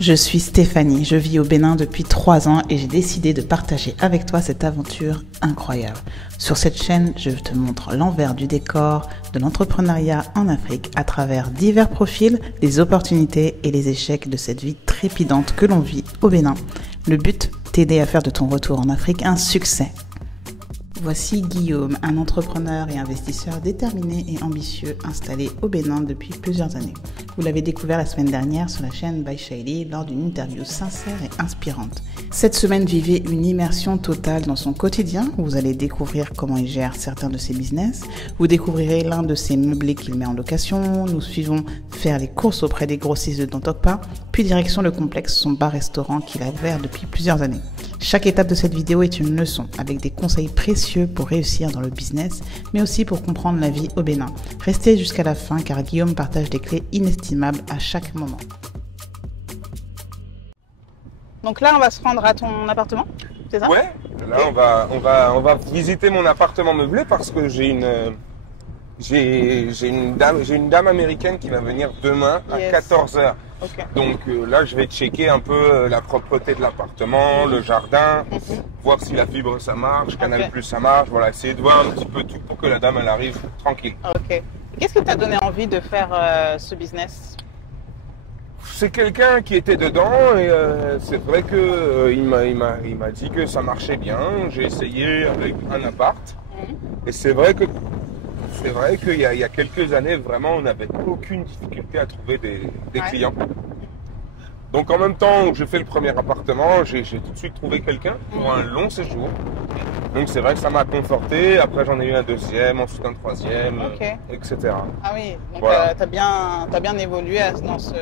Je suis Stéphanie, je vis au Bénin depuis 3 ans et j'ai décidé de partager avec toi cette aventure incroyable. Sur cette chaîne, je te montre l'envers du décor de l'entrepreneuriat en Afrique à travers divers profils, les opportunités et les échecs de cette vie trépidante que l'on vit au Bénin. Le but, t'aider à faire de ton retour en Afrique un succès. Voici Guillaume, un entrepreneur et investisseur déterminé et ambitieux installé au Bénin depuis plusieurs années. Vous l'avez découvert la semaine dernière sur la chaîne By Shaily lors d'une interview sincère et inspirante. Cette semaine, vivez une immersion totale dans son quotidien. Vous allez découvrir comment il gère certains de ses business. Vous découvrirez l'un de ses meublés qu'il met en location. Nous suivons faire les courses auprès des grossistes de Dantokpa, puis direction le complexe, son bar-restaurant qu'il a ouvert depuis plusieurs années. Chaque étape de cette vidéo est une leçon avec des conseils précieux pour réussir dans le business, mais aussi pour comprendre la vie au Bénin. Restez jusqu'à la fin car Guillaume partage des clés inestimables à chaque moment. Donc là, on va se rendre à ton appartement, c'est ça? Ouais, là on va visiter mon appartement meublé parce que j'ai une dame américaine qui va venir demain à 14 h. Okay. Donc là, je vais checker un peu la propreté de l'appartement, le jardin, voir si la fibre ça marche, Canal+ ça marche, voilà, essayer de voir un petit peu tout pour que la dame elle arrive tranquille. Ok. Qu'est-ce qui t'a donné envie de faire ce business? C'est quelqu'un qui était dedans et c'est vrai que il m'a dit que ça marchait bien. J'ai essayé avec un appart et c'est vrai qu'il y a quelques années, vraiment, on n'avait aucune difficulté à trouver des clients. Donc en même temps où je fais le premier appartement, j'ai tout de suite trouvé quelqu'un pour un long séjour. Donc c'est vrai que ça m'a conforté. Après j'en ai eu un deuxième, ensuite un troisième, etc. Ah oui, donc voilà. t'as bien évolué dans ce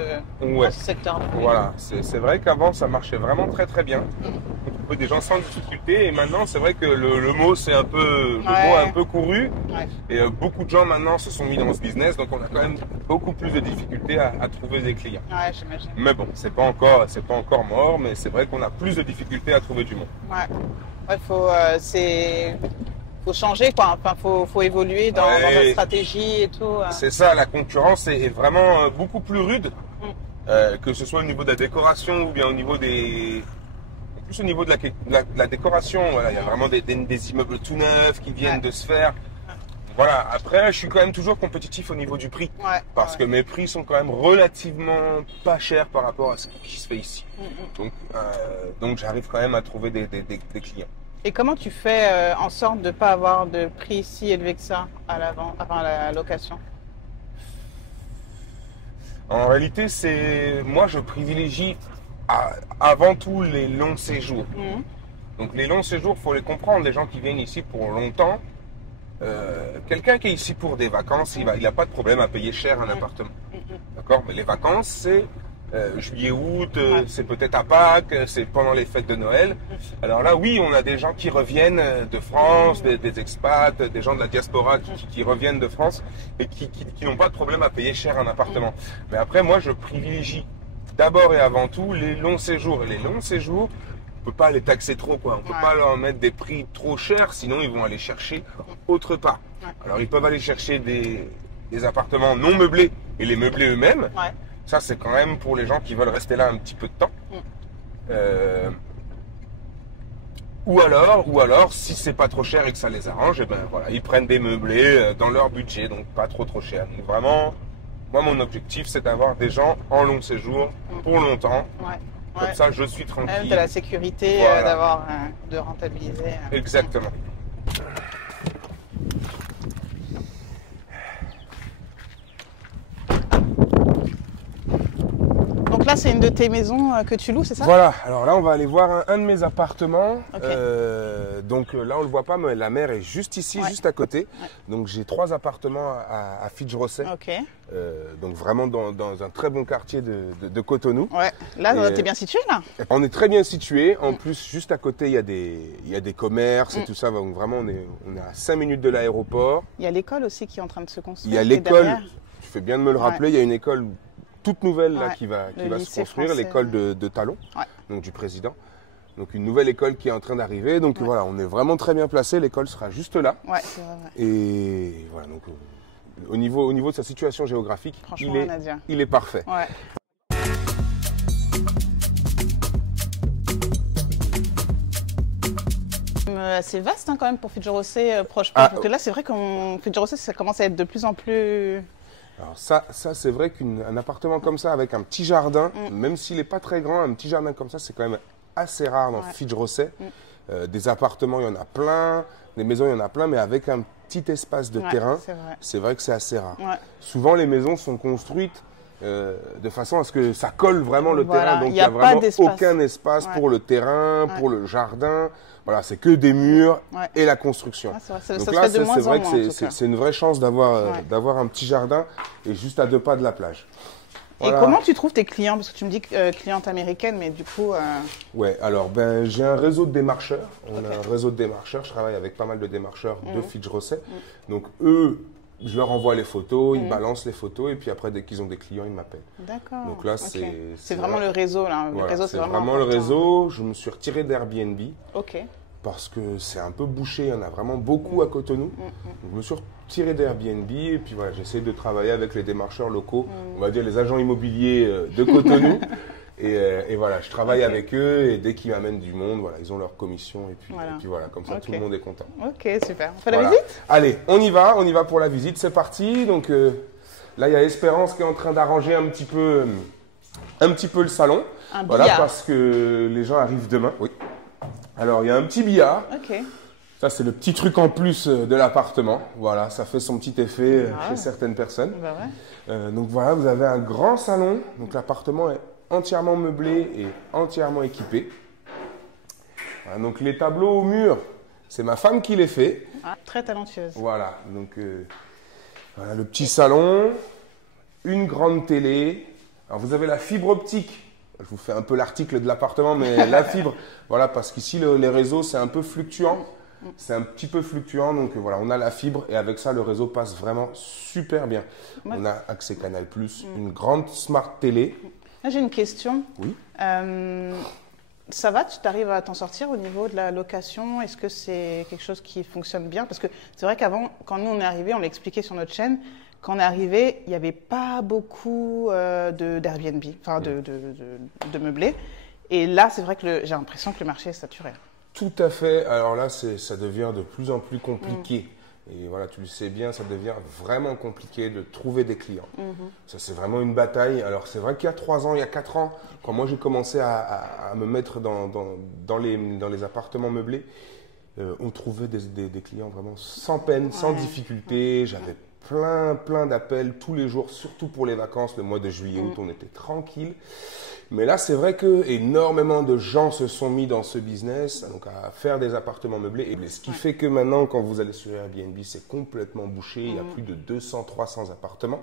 secteur. Voilà, c'est vrai qu'avant ça marchait vraiment très très bien. On trouvait des gens sans difficulté et maintenant c'est vrai que le mot c'est un peu un peu couru. Et beaucoup de gens maintenant se sont mis dans ce business, donc on a quand même beaucoup plus de difficultés à trouver des clients. Ouais, j'imagine. Mais bon, c'est pas encore mort, mais c'est vrai qu'on a plus de difficultés à trouver du monde. Ouais, faut changer quoi. Enfin, faut évoluer dans la stratégie et tout. C'est ça, la concurrence est vraiment beaucoup plus rude, que ce soit au niveau de la décoration ou bien au niveau plus au niveau de la décoration. Voilà, il y a vraiment des immeubles tout neufs qui viennent de se faire. Voilà, après, je suis quand même toujours compétitif au niveau du prix. Parce que mes prix sont quand même relativement pas chers par rapport à ce qui se fait ici. Donc j'arrive quand même à trouver des clients. Et comment tu fais en sorte de ne pas avoir de prix si élevé que ça avant la location? En réalité, moi je privilégie avant tout les longs séjours. Donc les longs séjours, il faut les comprendre. Les gens qui viennent ici pour longtemps, quelqu'un qui est ici pour des vacances, il n'a pas de problème à payer cher un appartement. D'accord? Mais les vacances, c'est juillet, août, c'est peut-être à Pâques, c'est pendant les fêtes de Noël. Alors là, oui, on a des gens qui reviennent de France, des expats, des gens de la diaspora qui reviennent de France et qui n'ont pas de problème à payer cher un appartement. Mais après, moi, je privilégie d'abord et avant tout les longs séjours. Et les longs séjours, on peut pas les taxer trop, quoi. On peut pas leur mettre des prix trop chers, sinon ils vont aller chercher autre part. Alors ils peuvent aller chercher des appartements non meublés et les meubler eux-mêmes. Ça c'est quand même pour les gens qui veulent rester là un petit peu de temps. Ou alors si c'est pas trop cher et que ça les arrange, et ben voilà, ils prennent des meublés dans leur budget, donc pas trop cher. Donc vraiment, moi mon objectif c'est d'avoir des gens en long séjour pour longtemps. Comme ça, je suis tranquille. De la sécurité, de rentabiliser. Exactement. Donc là, c'est une de tes maisons que tu loues, c'est ça? Voilà. Alors là, on va aller voir un de mes appartements. Donc là, on le voit pas, mais la mer est juste ici, juste à côté. Donc j'ai 3 appartements à Fitch-Rosset. Donc vraiment dans un très bon quartier de Cotonou. Là, tu es bien situé là? On est très bien situé. En plus, juste à côté, il y a des commerces et tout ça. Donc vraiment, on est à 5 minutes de l'aéroport. Il y a l'école aussi qui est en train de se construire. Il y a l'école, tu fais bien de me le rappeler, il y a une école toute nouvelle là, qui va se construire, l'école de Talon, donc du président. Donc une nouvelle école qui est en train d'arriver. Donc voilà, on est vraiment très bien placé. L'école sera juste là. C'est vrai. Et voilà, donc au niveau de sa situation géographique, il est parfait. assez vaste hein, quand même pour Fidjorosé proche. Parce que là, c'est vrai qu'on Fidjorosé, ça commence à être de plus en plus. Alors ça c'est vrai qu'un appartement comme ça avec un petit jardin, même s'il n'est pas très grand, un petit jardin comme ça, c'est quand même assez rare dans Fidjorosé. Des appartements, il y en a plein, des maisons, il y en a plein, mais avec un petit espace de terrain, c'est vrai que c'est assez rare. Souvent, les maisons sont construites de façon à ce que ça colle vraiment le terrain. Donc, il n'y a vraiment aucun espace pour le terrain, pour le jardin. Voilà, c'est que des murs et la construction. Donc là, c'est vrai que c'est une vraie chance d'avoir un petit jardin et juste à 2 pas de la plage. Voilà. Et comment tu trouves tes clients? Parce que tu me dis cliente américaine, mais du coup… Ouais, alors j'ai un réseau de démarcheurs. On a un réseau de démarcheurs. Je travaille avec pas mal de démarcheurs de Fidjorosé. Donc eux, je leur envoie les photos, ils balancent les photos et puis après, dès qu'ils ont des clients, ils m'appellent. D'accord. Donc là, c'est vraiment le réseau. Là. Voilà, le réseau, c'est vraiment le réseau. Je me suis retiré d'Airbnb. Ok. Parce que c'est un peu bouché, il y en a vraiment beaucoup à Cotonou. Donc, je me suis retiré d'Airbnb et puis voilà, j'essaie de travailler avec les démarcheurs locaux, on va dire les agents immobiliers de Cotonou. et voilà, je travaille avec eux et dès qu'ils m'amènent du monde, voilà, ils ont leur commission et puis voilà, comme ça tout le monde est content. Ok, super. On fait la visite? Allez, on y va pour la visite, c'est parti. Donc là, il y a Espérance qui est en train d'arranger un petit peu le salon. Voilà, parce que les gens arrivent demain. Oui. Alors, il y a un petit billard. Ok. Ça, c'est le petit truc en plus de l'appartement. Voilà, ça fait son petit effet chez certaines personnes. Bah ouais. Donc voilà, vous avez un grand salon. Donc l'appartement est entièrement meublé et entièrement équipé. Voilà, donc les tableaux au mur, c'est ma femme qui les fait. Ah, très talentueuse. Voilà, donc voilà, le petit salon, une grande télé. Alors vous avez la fibre optique. Je vous fais un peu l'article de l'appartement, mais la fibre, voilà, parce qu'ici, les réseaux, c'est un peu fluctuant. C'est un petit peu fluctuant, donc voilà, on a la fibre et avec ça, le réseau passe vraiment super bien. On a accès Canal+, une grande smart télé. Là, j'ai une question. Oui. Ça va, tu arrives à t'en sortir au niveau de la location? Est-ce que c'est quelque chose qui fonctionne bien? Parce que c'est vrai qu'avant, quand nous on est arrivés, on l'a expliqué sur notre chaîne, quand on est arrivé, il n'y avait pas beaucoup d'Airbnb, enfin de meublés. Et là, c'est vrai que j'ai l'impression que le marché est saturé. Tout à fait. Alors là, ça devient de plus en plus compliqué. Et voilà, tu le sais bien, ça devient vraiment compliqué de trouver des clients. Ça, c'est vraiment une bataille. Alors, c'est vrai qu'il y a 3 ans, il y a 4 ans, quand moi j'ai commencé à me mettre dans les appartements meublés, on trouvait des clients vraiment sans peine, sans difficulté. J'avais plein d'appels tous les jours, surtout pour les vacances. Le mois de juillet, août, on était tranquille. Mais là, c'est vrai que énormément de gens se sont mis dans ce business, donc à faire des appartements meublés. Et ce qui fait que maintenant, quand vous allez sur Airbnb, c'est complètement bouché. Il y a plus de 200, 300 appartements.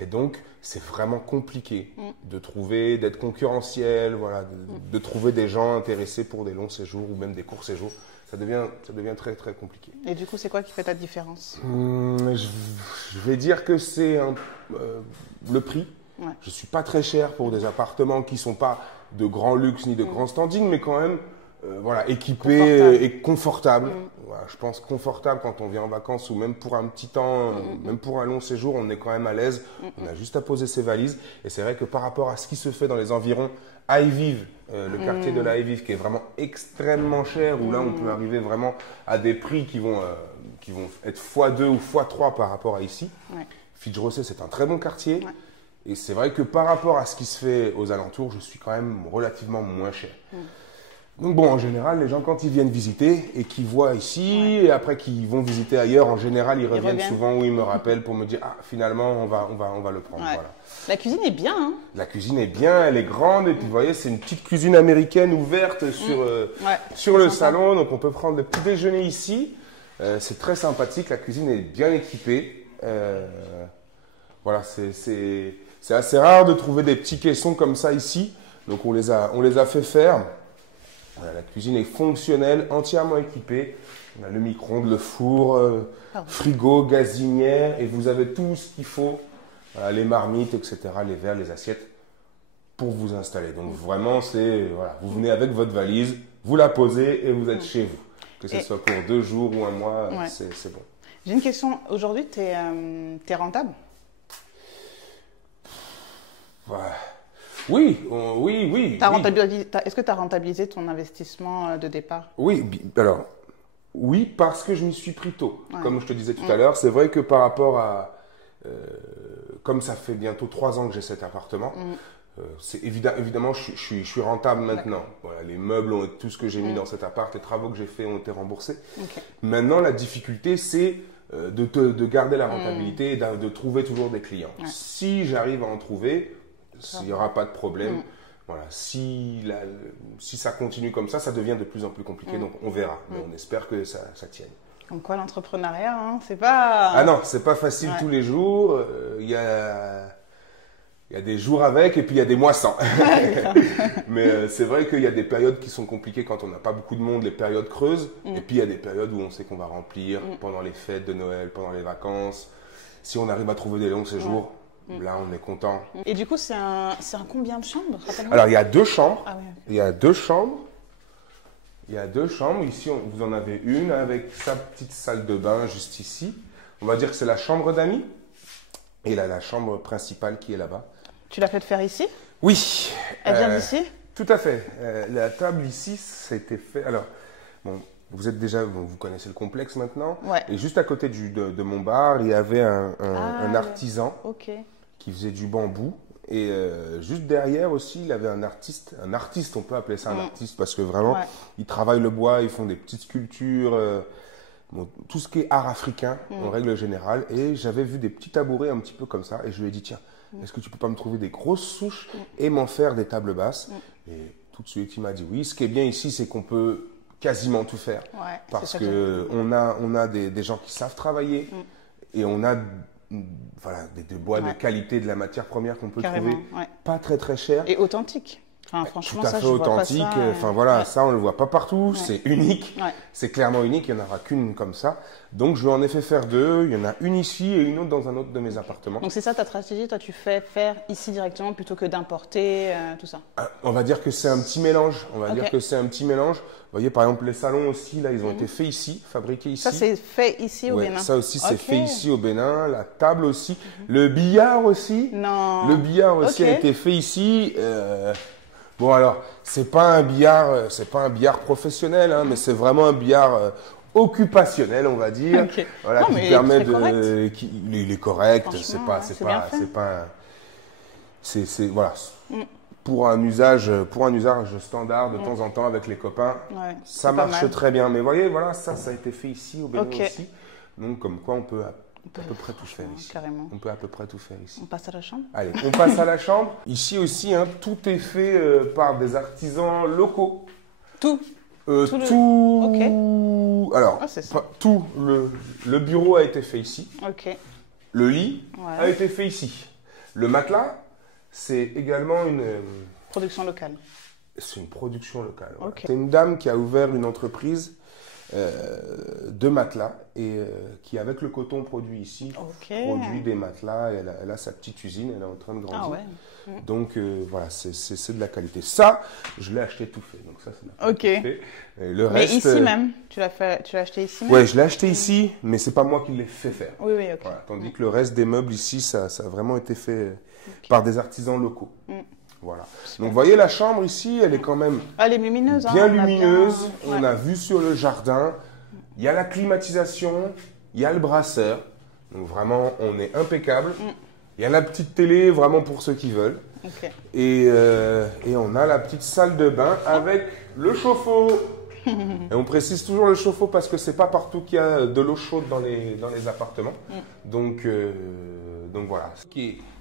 Et donc, c'est vraiment compliqué de trouver, d'être concurrentiel, voilà, de trouver des gens intéressés pour des longs séjours ou même des courts séjours. Ça devient très, très compliqué. Et du coup, c'est quoi qui fait ta différence? Je vais dire que c'est le prix. Je ne suis pas très cher pour des appartements qui ne sont pas de grand luxe ni de grand standing, mais quand même voilà, équipés et confortables. Voilà, je pense confortable quand on vient en vacances ou même pour un petit temps, même pour un long séjour, on est quand même à l'aise. On a juste à poser ses valises. Et c'est vrai que par rapport à ce qui se fait dans les environs, Aïviv, le quartier de la Aïviv, qui est vraiment extrêmement cher, où là on peut arriver vraiment à des prix qui vont être x2 ou x3 par rapport à ici. Fidjorosé, c'est un très bon quartier. Et c'est vrai que par rapport à ce qui se fait aux alentours, je suis quand même relativement moins cher. Donc bon, en général, les gens, quand ils viennent visiter et qu'ils voient ici, et après qu'ils vont visiter ailleurs, en général, ils reviennent souvent ou ils me rappellent pour me dire « Ah, finalement, on va le prendre. Voilà. La cuisine est bien, hein? La cuisine est bien, elle est grande, et puis vous voyez, c'est une petite cuisine américaine ouverte sur le salon, donc on peut prendre le petit déjeuner ici. C'est très sympathique, la cuisine est bien équipée. Voilà, c'est assez rare de trouver des petits caissons comme ça ici, donc on les a fait faire. Voilà, la cuisine est fonctionnelle, entièrement équipée. On a le micro-ondes, le four, frigo, gazinière, et vous avez tout ce qu'il faut, voilà, les marmites, etc., les verres, les assiettes, pour vous installer. Donc vraiment, voilà, vous venez avec votre valise, vous la posez et vous êtes chez vous. Que ce soit pour 2 jours ou 1 mois, c'est bon. J'ai une question. Aujourd'hui, tu es rentable? Oui. Oui. Est-ce que tu as rentabilisé ton investissement de départ? Oui, alors, Oui, parce que je m'y suis pris tôt. Ouais. Comme je te disais tout à l'heure, c'est vrai que par rapport à... comme ça fait bientôt 3 ans que j'ai cet appartement, c'est évidemment, je suis rentable maintenant. Voilà, les meubles, tout ce que j'ai mis dans cet appart, les travaux que j'ai faits ont été remboursés. Okay. Maintenant, la difficulté, c'est de garder la rentabilité et de trouver toujours des clients. Ouais. Si j'arrive à en trouver, il n'y aura pas de problème. Voilà, si ça continue comme ça devient de plus en plus compliqué, donc on verra. Mais on espère que ça tienne. Comme quoi l'entrepreneuriat, hein, c'est pas... Ah non, c'est pas facile tous les jours. Il y a des jours avec et puis il y a des mois sans. Mais c'est vrai qu'il y a des périodes qui sont compliquées quand on n'a pas beaucoup de monde, les périodes creuses. Et puis il y a des périodes où on sait qu'on va remplir pendant les fêtes de Noël, pendant les vacances. Si on arrive à trouver des longs séjours, là on est content. Et du coup, c'est un combien de chambres? Alors il y a 2 chambres. Ah, ouais. Il y a 2 chambres. Il y a 2 chambres. Ici, vous en avez une avec sa petite salle de bain juste ici. On va dire que c'est la chambre d'amis. Et là, la chambre principale qui est là-bas. Tu l'as fait faire ici? Oui. Elle vient d'ici? Tout à fait. La table ici, ça a été fait. Alors, bon, vous connaissez le complexe maintenant. Ouais. Et juste à côté de mon bar, il y avait un artisan qui faisait du bambou. Et juste derrière aussi, il avait un artiste, on peut appeler ça un artiste parce que vraiment, ils travaillent le bois, ils font des petites sculptures, tout ce qui est art africain en règle générale. Et j'avais vu des petits tabourets un petit peu comme ça et je lui ai dit, tiens, est-ce que tu peux pas me trouver des grosses souches et m'en faire des tables basses? Et tout de suite, il m'a dit oui. Ce qui est bien ici, c'est qu'on peut quasiment tout faire parce que on a des gens qui savent travailler et on a voilà, des bois de qualité, de la matière première qu'on peut trouver pas très très cher. Et authentique. Enfin, franchement, tout à ça, fait je vois authentique. pas ça, enfin voilà, ça on le voit pas partout. C'est unique. Ouais. C'est clairement unique. Il n'y en aura qu'une comme ça. Donc je vais en effet faire 2. Il y en a une ici et une autre dans un autre de mes appartements. Donc c'est ça ta stratégie. Toi, tu fais faire ici directement plutôt que d'importer tout ça. On va dire que c'est un petit mélange. On va dire que c'est un petit mélange. Vous voyez, par exemple, les salons aussi, là, ils ont été faits ici, fabriqués ici. Ça, c'est fait ici au Bénin. Ça aussi, c'est fait ici au Bénin. La table aussi. Le billard aussi. Non. Le billard aussi a été fait ici. Bon, alors, c'est pas un billard professionnel, hein, mais c'est vraiment un billard occupationnel, on va dire. Voilà, non, qui permet de. Correct. Il est correct. C'est voilà. Pour un usage standard de temps en temps avec les copains, ça marche très bien. Mais vous voyez, voilà, ça a été fait ici au Bénin aussi. Donc, comme quoi, on peut à peu près tout faire ici. Carrément. On peut à peu près tout faire ici. On passe à la chambre? Allez, on passe à la chambre. Ici aussi, hein, tout est fait par des artisans locaux. Tout. Tout. Alors, tout. Le bureau a été fait ici. Le lit a été fait ici. Le matelas, c'est également une production locale. C'est une production locale. Ouais. C'est une dame qui a ouvert une entreprise de matelas et qui, avec le coton produit ici, produit des matelas. Elle a sa petite usine, elle est en train de grandir. Donc voilà, c'est de la qualité. Ça, je l'ai acheté tout fait. Donc ça, c'est tout fait. Et le reste, mais ici même, tu l'as acheté ici même? Ouais, je l'ai acheté ici, mais c'est pas moi qui l'ai fait faire. Oui, ok. Voilà, tandis que le reste des meubles ici, ça a vraiment été fait par des artisans locaux. Voilà. Donc, vous voyez, la chambre ici, elle est quand même elle est lumineuse, bien lumineuse. On a vu sur le jardin. Il y a la climatisation, il y a le brasseur. Donc, vraiment, on est impeccable. Il y a la petite télé, vraiment pour ceux qui veulent. Et on a la petite salle de bain avec le chauffe-eau. Et on précise toujours le chauffe-eau parce que c'est pas partout qu'il y a de l'eau chaude dans les appartements. Donc voilà.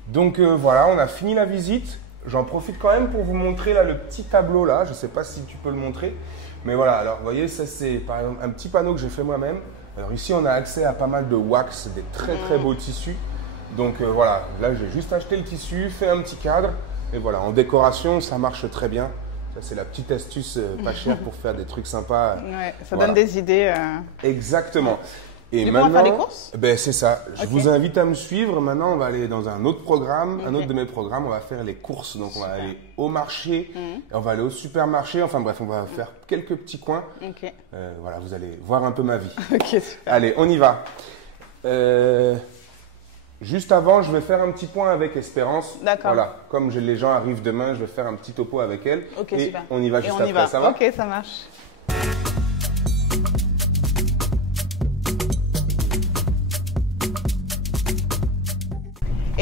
Donc voilà, on a fini la visite. J'en profite quand même pour vous montrer là le petit tableau là. Je ne sais pas si tu peux le montrer. Mais voilà, alors vous voyez, ça c'est par exemple un petit panneau que j'ai fait moi-même. Alors ici, on a accès à pas mal de wax, des très très beaux tissus. Donc voilà, là j'ai juste acheté le tissu, fait un petit cadre. Et voilà, en décoration, ça marche très bien. Ça c'est la petite astuce pas chère pour faire des trucs sympas. Ouais, ça donne des idées. Exactement. Et maintenant, on va faire les courses? Ben c'est ça. Je vous invite à me suivre. Maintenant, on va aller dans un autre programme, un autre de mes programmes. On va faire les courses. Donc, on va aller au marché, on va aller au supermarché. Enfin bref, on va faire quelques petits coins. Voilà, vous allez voir un peu ma vie. Allez, on y va. Juste avant, je vais faire un petit point avec Espérance. D'accord. Voilà, comme les gens arrivent demain, je vais faire un petit topo avec elle. Et super. On y va juste après. Ça va? Ok, ça marche.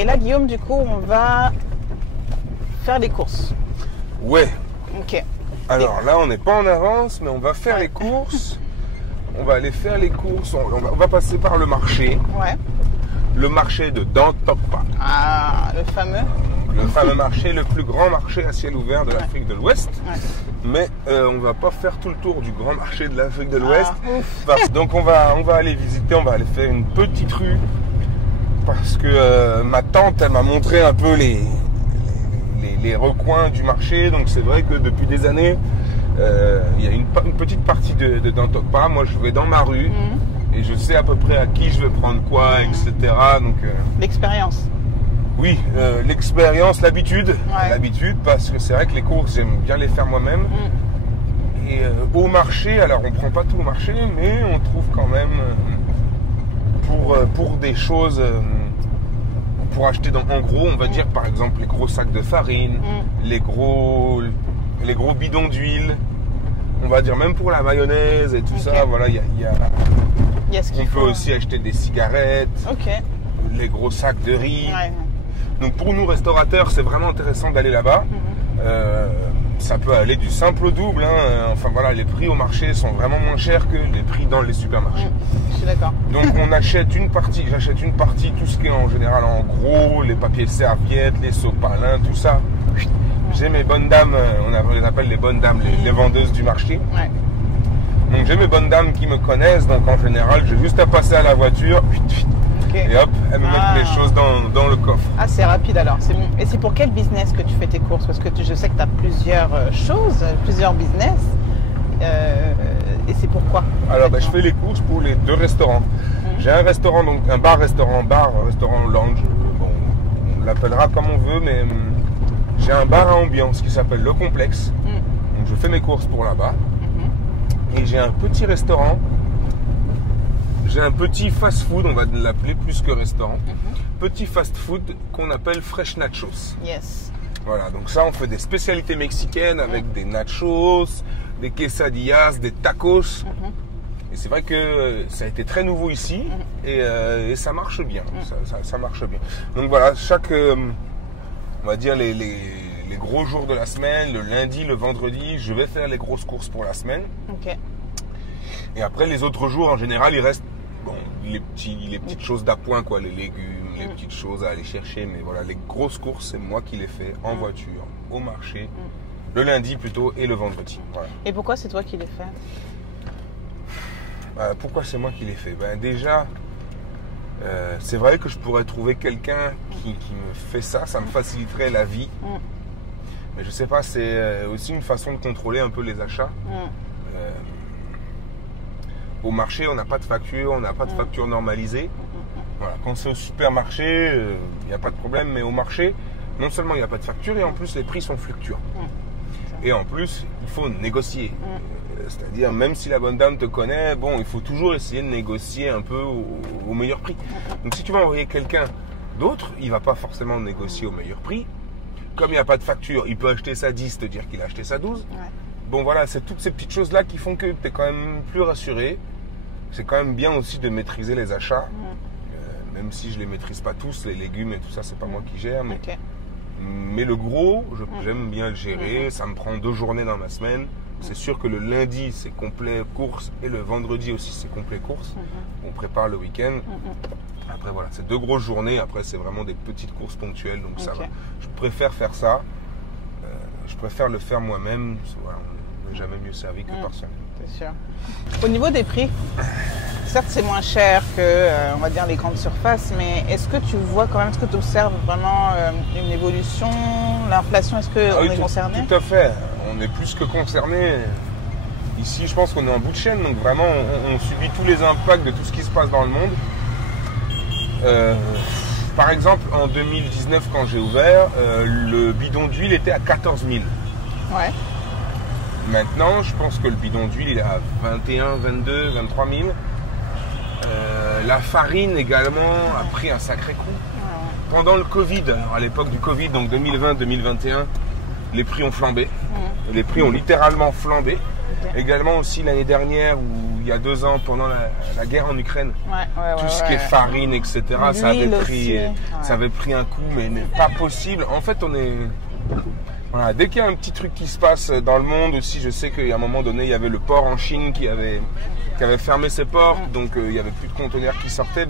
Et là, Guillaume, du coup, on va faire les courses. Ouais. Ok. Alors là, on n'est pas en avance, mais on va faire les courses. On va aller faire les courses. On va passer par le marché. Ouais. Le marché de Dantokpa. Ah, le fameux marché, le plus grand marché à ciel ouvert de l'Afrique de l'Ouest. Ouais. Mais on va pas faire tout le tour du grand marché de l'Afrique de l'Ouest. Ouf. Donc on va aller visiter, on va aller faire une petite rue. Parce que ma tante, elle m'a montré un peu les recoins du marché. Donc c'est vrai que depuis des années, il y a une petite partie de Dantokpa. Moi, je vais dans ma rue. Et je sais à peu près à qui je vais prendre quoi, etc. Donc, l'expérience. Oui, l'expérience, l'habitude. Ouais. L'habitude, parce que c'est vrai que les courses, j'aime bien les faire moi-même. Et au marché, alors on prend pas tout au marché, mais on trouve quand même pour des choses, pour acheter en gros, on va dire par exemple les gros sacs de farine, les gros bidons d'huile. On va dire même pour la mayonnaise et tout ça, voilà, il y a ce qu'il on faut. peut aussi acheter des cigarettes, les gros sacs de riz. Ouais. Donc pour nous restaurateurs, c'est vraiment intéressant d'aller là-bas. Ça peut aller du simple au double. Enfin voilà, les prix au marché sont vraiment moins chers que les prix dans les supermarchés. Je suis d'accord. Donc on achète une partie, j'achète une partie, tout ce qui est en général en gros, les papiers serviettes, les sopalins, tout ça. J'ai mes bonnes dames, on les appelle les bonnes dames, les vendeuses du marché. Ouais. Donc j'ai mes bonnes dames qui me connaissent, donc en général j'ai juste à passer à la voiture, et hop, elles me mettent les choses dans le coffre. Ah, c'est rapide alors, c'est bon. Et c'est pour quel business que tu fais tes courses? Parce que je sais que tu as plusieurs choses, plusieurs business. Et c'est pourquoi? Alors je fais les courses pour les deux restaurants. J'ai un restaurant, donc un bar-restaurant lounge, bon, on l'appellera comme on veut, mais j'ai un bar à ambiance qui s'appelle Le Complexe. Donc je fais mes courses pour là-bas. Et j'ai un petit restaurant. J'ai un petit fast-food, on va l'appeler plus que restaurant. Petit fast-food qu'on appelle Fresh Nachos. Yes. Voilà, donc ça, on fait des spécialités mexicaines avec des nachos, des quesadillas, des tacos. Et c'est vrai que ça a été très nouveau ici et ça marche bien. Ça marche bien. Donc voilà, on va dire les gros jours de la semaine, le lundi, le vendredi, je vais faire les grosses courses pour la semaine. Et après, les autres jours, en général, il reste les petites choses d'appoint, quoi, les légumes, les petites choses à aller chercher. Mais voilà, les grosses courses, c'est moi qui les fais en voiture, au marché, le lundi plutôt et le vendredi. Voilà. Et pourquoi c'est toi qui les fais? Pourquoi c'est moi qui les fais? Déjà, c'est vrai que je pourrais trouver quelqu'un qui me fait ça, ça me faciliterait la vie. Mais je sais pas, c'est aussi une façon de contrôler un peu les achats. Au marché, on n'a pas de facture, on n'a pas de facture normalisée. Voilà. Quand c'est au supermarché, il n'y a pas de problème, mais au marché, non seulement il n'y a pas de facture, et en plus les prix sont fluctuants. Et en plus, il faut négocier. C'est-à-dire, même si la bonne dame te connaît, bon, il faut toujours essayer de négocier un peu au meilleur prix. Donc si tu vas envoyer quelqu'un d'autre, il ne va pas forcément négocier au meilleur prix. Comme il n'y a pas de facture, il peut acheter ça 10, te dire qu'il a acheté ça 12. Bon voilà, c'est toutes ces petites choses-là qui font que tu es quand même plus rassuré. C'est quand même bien aussi de maîtriser les achats. Même si je ne les maîtrise pas tous, les légumes et tout ça, c'est pas moi qui gère. Mais le gros, j'aime bien le gérer. Ça me prend 2 journées dans ma semaine. C'est sûr que le lundi, c'est complet course. Et le vendredi aussi, c'est complet course. On prépare le week-end. Après, voilà, c'est 2 grosses journées. Après, c'est vraiment des petites courses ponctuelles. Donc, ça va. Je préfère faire ça. Je préfère le faire moi-même. Voilà, on n'est jamais mieux servi que par soi-même. C'est sûr. Au niveau des prix, certes, c'est moins cher que, on va dire, les grandes surfaces. Mais est-ce que tu vois quand même, est-ce que tu observes vraiment une évolution? L'inflation, est-ce qu'on est concerné? Tout à fait. On est plus que concerné. Ici, je pense qu'on est en bout de chaîne. Donc, vraiment, on subit tous les impacts de tout ce qui se passe dans le monde. Par exemple, en 2019, quand j'ai ouvert, le bidon d'huile était à 14 000. Ouais. Maintenant, je pense que le bidon d'huile, il est à 21, 22, 23 000. La farine également a pris un sacré coup. Pendant le Covid, alors à l'époque du Covid, donc 2020-2021, les prix ont flambé. Les prix ont littéralement flambé. Également aussi l'année dernière, ou il y a 2 ans, pendant la guerre en Ukraine, tout ce qui est farine, etc., ça avait pris un coup, mais pas possible. En fait, voilà, dès qu'il y a un petit truc qui se passe dans le monde aussi, je sais qu'à un moment donné, il y avait le port en Chine qui avait fermé ses portes, donc il n'y avait plus de conteneurs qui sortaient.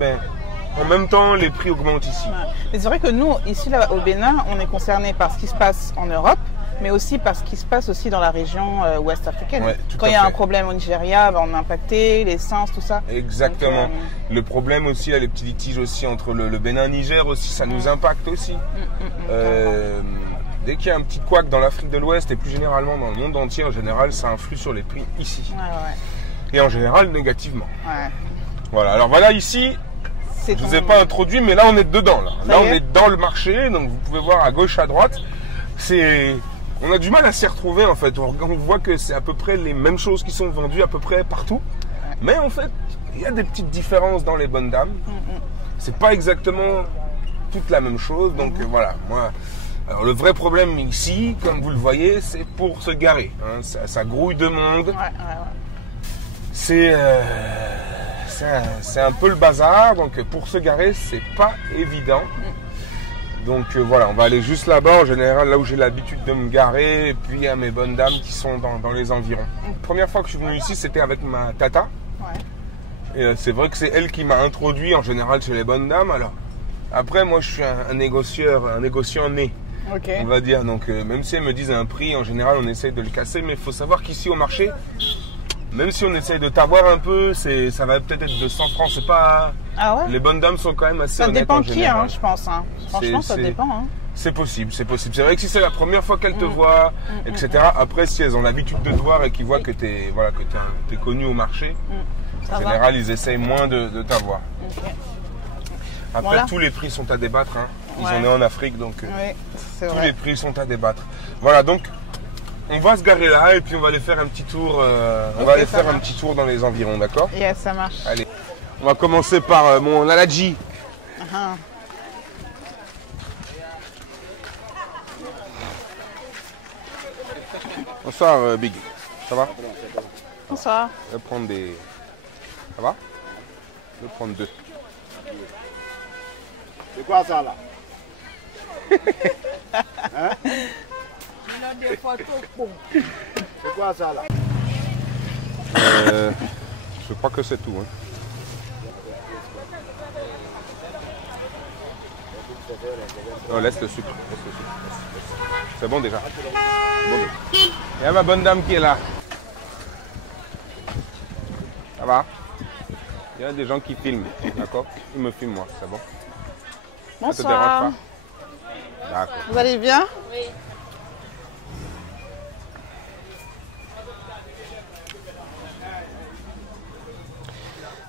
En même temps, les prix augmentent ici. Mais c'est vrai que nous, ici là, au Bénin, on est concerné par ce qui se passe en Europe, mais aussi par ce qui se passe aussi dans la région ouest africaine. Ouais, quand il y a un problème au Nigeria, on est impacté, l'essence, tout ça. Exactement. Donc, le problème aussi, les petits litiges aussi entre le Bénin et le Niger aussi, ça nous impacte aussi. Dès qu'il y a un petit couac dans l'Afrique de l'Ouest et plus généralement dans le monde entier, en général, ça influe sur les prix ici. Et en général, négativement. Voilà, alors voilà ici, je ne vous ai pas introduit, mais là on est dedans. Là on est dans le marché, donc vous pouvez voir à gauche, à droite. On a du mal à s'y retrouver en fait. On voit que c'est à peu près les mêmes choses qui sont vendues à peu près partout. Mais en fait, il y a des petites différences dans les bonnes dames. C'est pas exactement toute la même chose. Donc voilà, moi... Alors le vrai problème ici, comme vous le voyez, c'est pour se garer. Hein. Ça grouille de monde. C'est un peu le bazar, donc pour se garer, c'est pas évident. Donc voilà, on va aller juste là-bas, en général, là où j'ai l'habitude de me garer, et puis il y a mes bonnes dames qui sont dans les environs. La première fois que je suis venu ici, c'était avec ma tata. Et c'est vrai que c'est elle qui m'a introduit en général chez les bonnes dames. Alors après, moi, je suis un négociant né. On va dire. Donc même si elles me disent un prix, en général, on essaye de le casser, mais il faut savoir qu'ici au marché, même si on essaye de t'avoir un peu, ça va peut-être être de 100 francs. C'est pas. Les bonnes dames sont quand même assez honnêtes en général. Ça dépend qui, je pense. Franchement, ça dépend. C'est possible, c'est possible. C'est vrai que si c'est la première fois qu'elles te voient, etc. Après, si elles ont l'habitude de te voir et qu'ils voient que t'es connu au marché, en général, ils essayent moins de t'avoir. Après, tous les prix sont à débattre. Ils en ont en Afrique, donc tous les prix sont à débattre. Voilà, donc. On va se garer là et puis on va aller faire un petit tour. On va aller faire un petit tour dans les environs, d'accord? Yes, ça marche. Allez. On va commencer par mon Aladji. Bonsoir Big. Ça va? Bonsoir. Je vais prendre des. Ça va? Je vais prendre 2. C'est quoi ça là? C'est quoi ça là? Je crois que c'est tout. Non, laisse le sucre. C'est bon déjà. Bon. Il y a ma bonne dame qui est là. Ça va? Il y a des gens qui filment, d'accord? Ils me filment moi, c'est bon? Bonsoir. Ça te dérange pas? D'accord. Vous allez bien? Oui.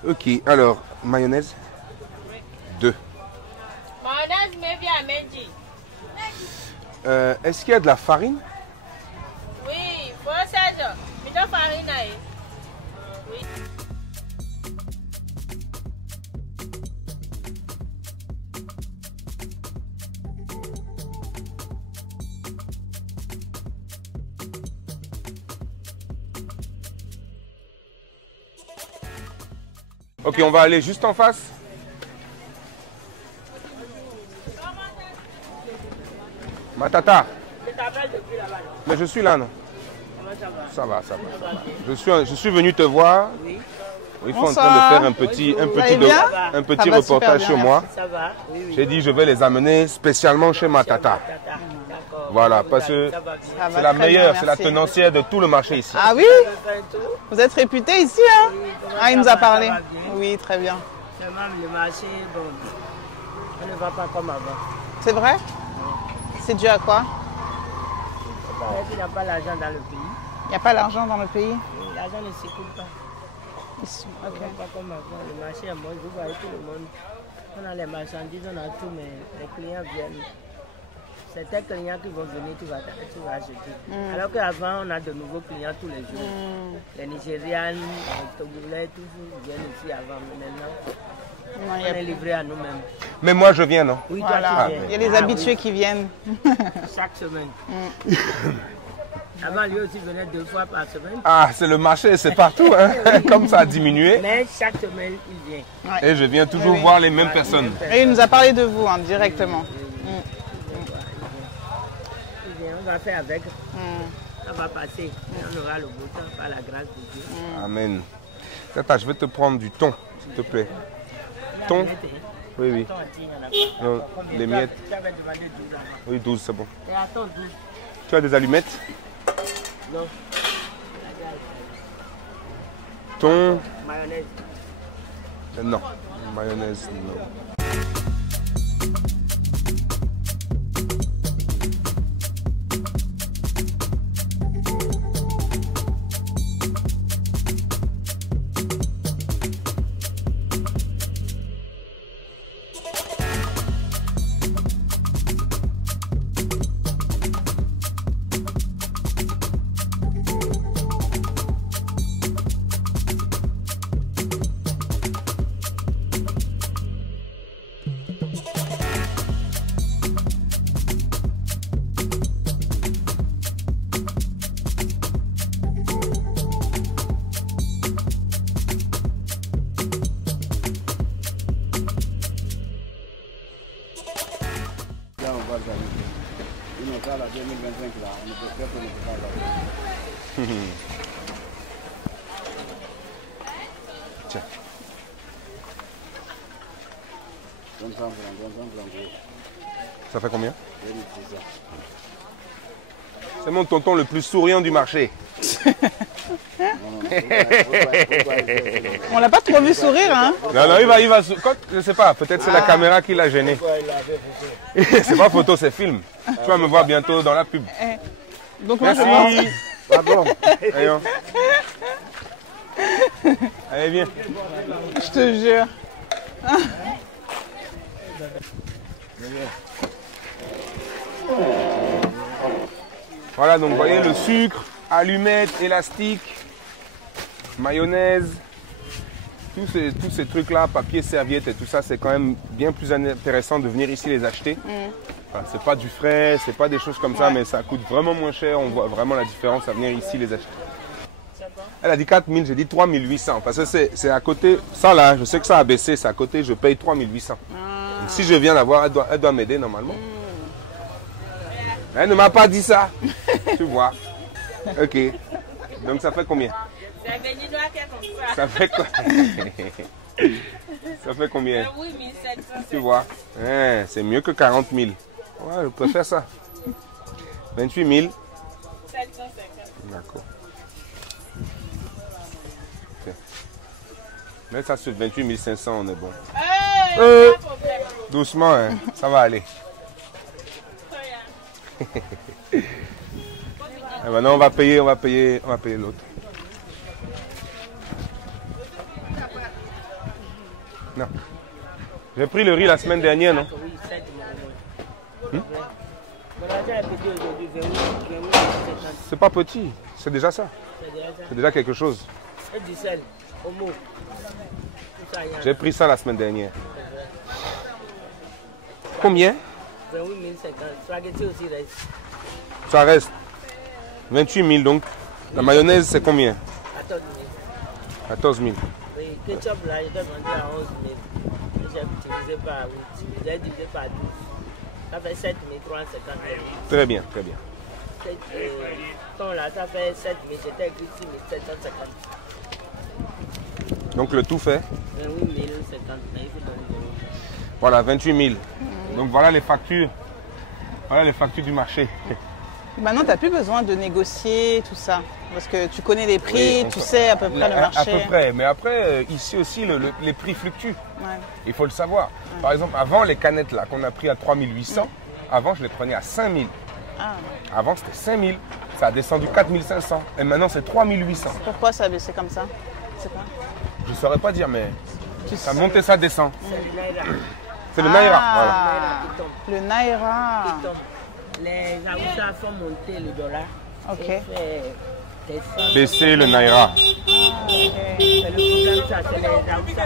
Ok, alors, mayonnaise? 2. Mayonnaise, mais bien Menji. Est-ce qu'il y a de la farine? Oui, faut ça. Mais de farine. Oui. Ok, on va aller juste en face. Ma tata. Mais je suis là, non? Ça va. Je suis venu te voir. Oui. Ils sont en train de faire un petit reportage sur moi. Ça va. Oui. J'ai dit je vais les amener spécialement chez ma tata. Voilà, parce que c'est la meilleure, c'est la tenancière de tout le marché ici. Ah oui? Vous êtes réputé ici, hein? Ah, il nous a parlé. Oui, très bien. Seulement le marché, bon, on ne va pas comme avant. C'est vrai? C'est dû à quoi? Il n'y a pas l'argent dans le pays. Il n'y a pas l'argent dans le pays? L'argent ne circule pas. Ici. On ne va pas comme avant. Le marché est mort, vous voyez tout le monde. On a les marchandises, on a tout, mais les clients viennent. C'est tes clients qui vont venir, tu vas acheter. Alors qu'avant, on a de nouveaux clients tous les jours. Les Nigérians, les Togolais, tous viennent ici avant. Mais maintenant, on est livré à nous-mêmes. Mais moi, je viens, non? Oui, voilà. toi, tu viens. Il y a les habitués qui viennent. Chaque semaine. Avant, lui aussi venait 2 fois par semaine. Ah, c'est le marché, c'est partout. Hein. Comme ça a diminué. Mais chaque semaine, il vient. Ouais. Et je viens toujours voir les mêmes personnes. Et il nous a parlé de vous hein, directement. Il vient, on va faire avec. Ça va passer. Et on aura le beau temps par la grâce de Dieu. Amen. Tata, je vais te prendre du thon, s'il te plaît. Thon? Oui, oui. Non, les miettes. Tu avais demandé 12 avant. Oui, 12, c'est bon. Et attends, 12. Tu as des allumettes? Non. Thon? Mayonnaise. Non. Mayonnaise, non. la 2025 là, on ne peut faire que ne peut pas l'avoir. Tiens. 25 francs. Ça fait combien? 2600. C'est mon tonton le plus souriant du marché. On l'a pas trop vu sourire, hein? Non, non, il va je sais pas, peut-être c'est la caméra qui l'a gêné. C'est pas photo, c'est film. Tu vas me voir bientôt dans la pub. Donc moi, je Merci. Pardon. Allez, viens. je te jure. Voilà, donc vous voyez le sucre, allumettes, élastique, mayonnaise, tous ces trucs-là, papier, serviette et tout ça, c'est quand même bien plus intéressant de venir ici les acheter. Enfin, c'est pas du frais, c'est pas des choses comme ça, mais ça coûte vraiment moins cher. On voit vraiment la différence à venir ici les acheter. Elle a dit 4 000, j'ai dit 3 800. Parce que c'est à côté, ça là, je sais que ça a baissé, c'est à côté, je paye 3 800. Donc, si je viens la voir, elle doit m'aider normalement. Elle ne m'a pas dit ça. Tu vois. Ok. Donc ça fait combien? C'est béninois qui est comme ça. Ça fait quoi? Ça fait combien? Oui, 1700. Tu vois. Hein, c'est mieux que 40 000. Ouais, je préfère ça. 28 000. 750. D'accord. Ok. Mais ça sur 28 500, on est bon. Hey, pas de problème. Doucement, hein. Ça va aller. Et maintenant on va payer l'autre. Non. J'ai pris le riz la semaine dernière, non? Oui, 7 Mon argent est petit aujourd'hui, 28, 50. C'est pas petit, c'est déjà ça. C'est déjà ça. C'est déjà quelque chose. Et du sel, homo. Tout ça, il y a J'ai pris ça la semaine dernière. Combien? 28 050. Spaghetti aussi reste. Ça reste 28 000 donc. La mayonnaise c'est combien? 14 000. 14 000. Oui, ketchup là, je dois vendre à 11 000. J'ai divisé par 8. J'ai divisé par 12. Ça fait 7 350. Très bien, très bien. Ton là, ça fait 7 000. C'était écrit 6 750. Donc le tout fait? 28 050. Il faut donner de l'eau. Voilà, 28 000. Donc voilà les factures. Voilà les factures du marché. Maintenant, tu n'as plus besoin de négocier tout ça. Parce que tu connais les prix, Oui, tu sais à peu près le marché. À peu près. Mais après, ici aussi, les prix fluctuent. Ouais. Il faut le savoir. Par exemple, avant les canettes là qu'on a pris à 3 800, avant je les prenais à 5 000. Ah. Avant c'était 5 000. Ça a descendu 4 500. Et maintenant c'est 3 800. Pourquoi ça a baissé comme ça? C'est quoi? Je ne saurais pas dire, mais Tu ça sais. monte et ça descend. C'est le naira. C'est le Naira. Voilà. Ah, Qui tombe. le Naira. Qui tombe. Les Aoussa font monter le dollar. Ok. Et fait descendre. Baisser le Naira. C'est le problème, ça, c'est les Aoussa.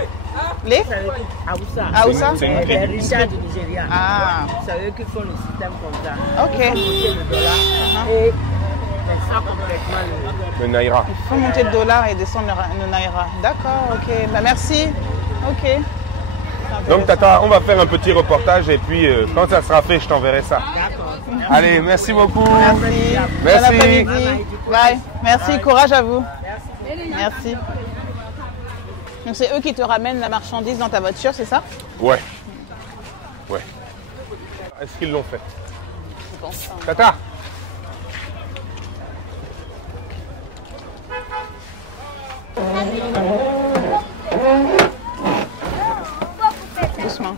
Les C'est eux qui Aoussa. Aoussa? C'est une Les tribu. Richards du Nigeria. Ah. C'est eux qui font le système comme ça. Ok. Ils font monter le dollar et Ah, complètement. le Naira. Il faut monter le dollar et descendre le Naira. D'accord, ok. Bah merci. Ok. C'est Donc intéressant. Tata, on va faire un petit reportage et puis quand ça sera fait, je t'enverrai ça. D'accord. Allez, merci beaucoup. Merci. Merci. Bon après-midi. Bye. Merci, courage à vous. Merci. Donc c'est eux qui te ramènent la marchandise dans ta voiture, c'est ça? Ouais. Ouais. Est-ce qu'ils l'ont fait? Je pense pas. Tata. Doucement.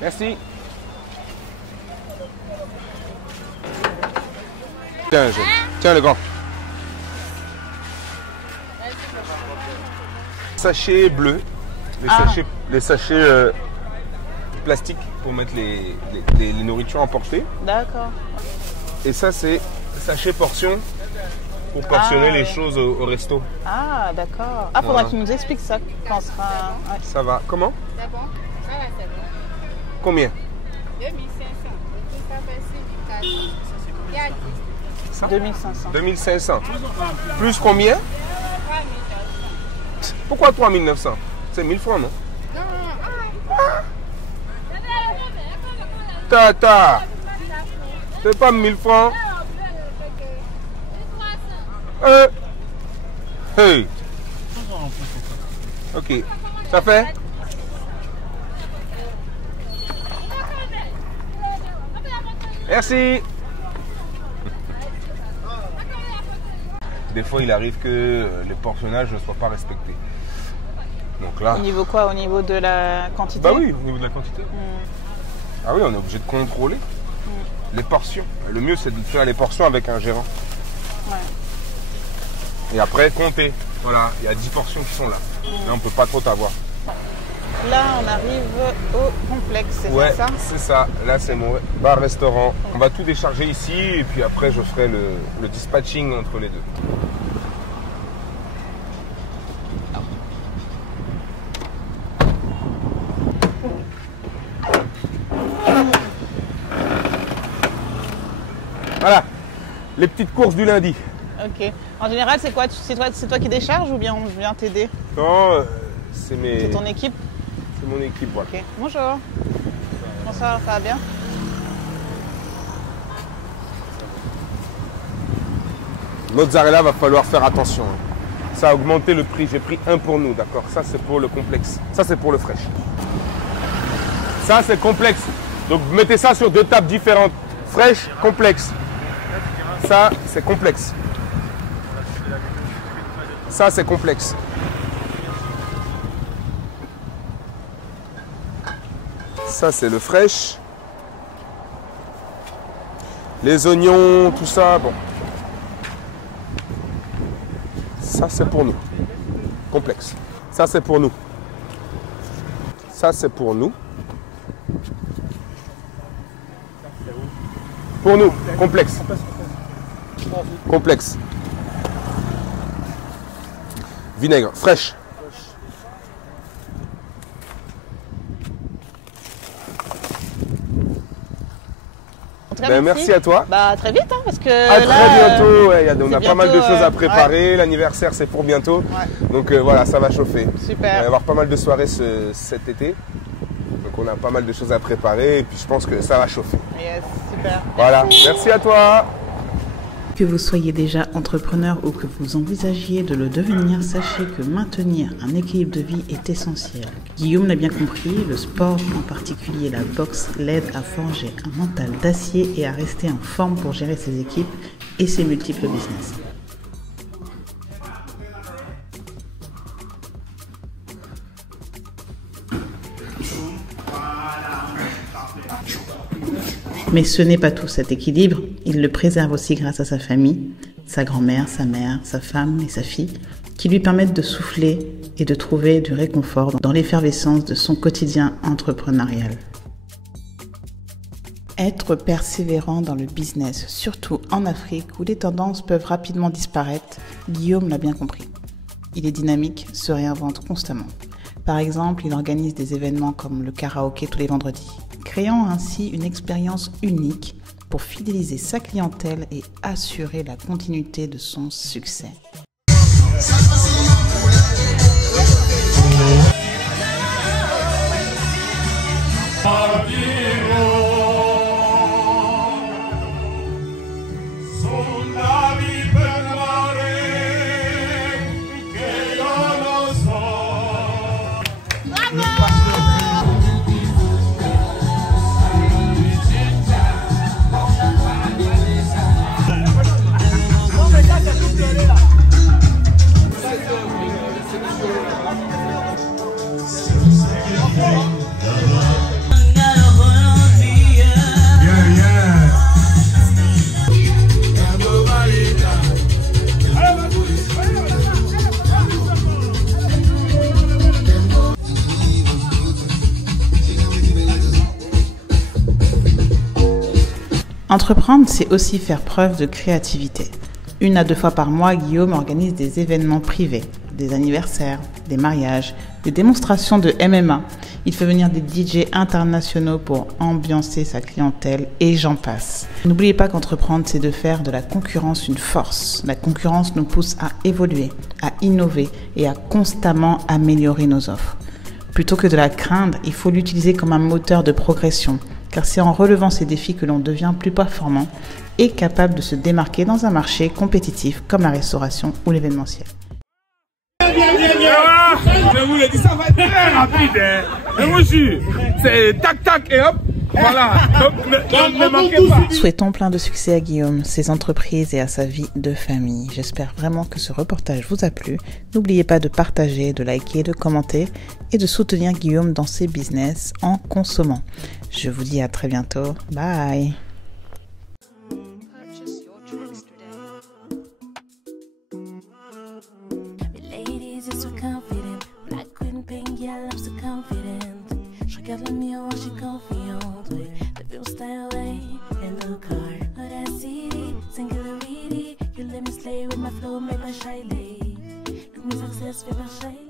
Merci. Tiens, jeune. Tiens, le grand. Sachets bleus. Les sachets plastiques pour mettre les nourritures emportées. D'accord. Et ça, c'est sachet portion pour portionner les choses au resto. Ah, d'accord. Ah, faudra Voilà. que tu nous expliques ça quand on sera... Ouais. Ça va. Comment? C'est bon? Ça va, c'est bon. Combien? 2500. Tout ça fait 6 4. Il y a 10. 2500. 2500. Plus combien? 3900. Pourquoi 3900? C'est 1000 francs, non? Non, Tata! C'est pas 1000 francs? Hey! Ok. Ça fait? Merci! Des fois, il arrive que les portionnages ne soient pas respectés. Donc là... Au niveau quoi? Au niveau de la quantité? Bah oui, au niveau de la quantité. Ah oui, on est obligé de contrôler les portions. Le mieux, c'est de faire les portions avec un gérant. Ouais. Et après, compter. Voilà, il y a 10 portions qui sont là. Là, on peut pas trop t'avoir. Là, on arrive au complexe, c'est Ouais, ça? c'est ça. Là, c'est mon bar-restaurant. On va tout décharger ici et puis après, je ferai le dispatching entre les deux. Voilà, les petites courses du lundi. Ok. En général, c'est quoi? C'est toi qui décharges ou bien on vient t'aider? Non, C'est ton équipe? c'est mon équipe, voilà. Ok. Bonjour. Bonsoir, ça va bien? Mozzarella, va falloir faire attention. Ça a augmenté le prix. J'ai pris un pour nous, d'accord? Ça, c'est pour le complexe. Ça, c'est pour le fraîche. Ça, c'est complexe. Donc, mettez ça sur deux tables différentes. Fraîche, complexe. Ça, c'est complexe. Ça, c'est complexe. Ça, c'est le fraîche. Les oignons, tout ça, bon. Ça, c'est pour nous. Complexe. Ça, c'est pour nous. Ça, c'est pour nous. Pour nous, complexe. Complexe. Vinaigre, fraîche. Ben, merci à toi. Bah très vite, hein, parce que À là, très bientôt. Ouais, on a c'est pas mal de bientôt, choses à préparer. L'anniversaire, c'est pour bientôt. Ouais. Donc voilà, ça va chauffer. Il va y Super. avoir pas mal de soirées cet été. Donc on a pas mal de choses à préparer. Et puis je pense que ça va chauffer. Yes, super. Voilà. Merci à toi. Que vous soyez déjà entrepreneur ou que vous envisagiez de le devenir, sachez que maintenir un équilibre de vie est essentiel. Guillaume l'a bien compris, le sport, en particulier la boxe, l'aide à forger un mental d'acier et à rester en forme pour gérer ses équipes et ses multiples business. Mais ce n'est pas tout cet équilibre, il le préserve aussi grâce à sa famille, sa grand-mère, sa mère, sa femme et sa fille, qui lui permettent de souffler et de trouver du réconfort dans l'effervescence de son quotidien entrepreneurial. Être persévérant dans le business, surtout en Afrique où les tendances peuvent rapidement disparaître, Guillaume l'a bien compris. Il est dynamique, se réinvente constamment. Par exemple, il organise des événements comme le karaoké tous les vendredis. créant ainsi une expérience unique pour fidéliser sa clientèle et assurer la continuité de son succès. Entreprendre, c'est aussi faire preuve de créativité. 1 à 2 fois par mois, Guillaume organise des événements privés, des anniversaires, des mariages, des démonstrations de MMA. Il fait venir des DJ internationaux pour ambiancer sa clientèle et j'en passe. N'oubliez pas qu'entreprendre, c'est de faire de la concurrence une force. La concurrence nous pousse à évoluer, à innover et à constamment améliorer nos offres. Plutôt que de la craindre, il faut l'utiliser comme un moteur de progression, car c'est en relevant ces défis que l'on devient plus performant et capable de se démarquer dans un marché compétitif comme la restauration ou l'événementiel. Je vous l'ai dit, ça va être très rapide. Et moi, c'est tac tac et hop. Voilà, donc ne manquez pas. Souhaitons plein de succès à Guillaume, ses entreprises et à sa vie de famille. J'espère vraiment que ce reportage vous a plu. N'oubliez pas de partager, de liker, de commenter et de soutenir Guillaume dans ses business en consommant. Je vous dis à très bientôt. Bye. Regarde le miroir, je suis confiante, oui. Depuis on stay away in the car. Audacity, singularity. You let me slay with my flow, make my shy lady. Look me success, feel my shy.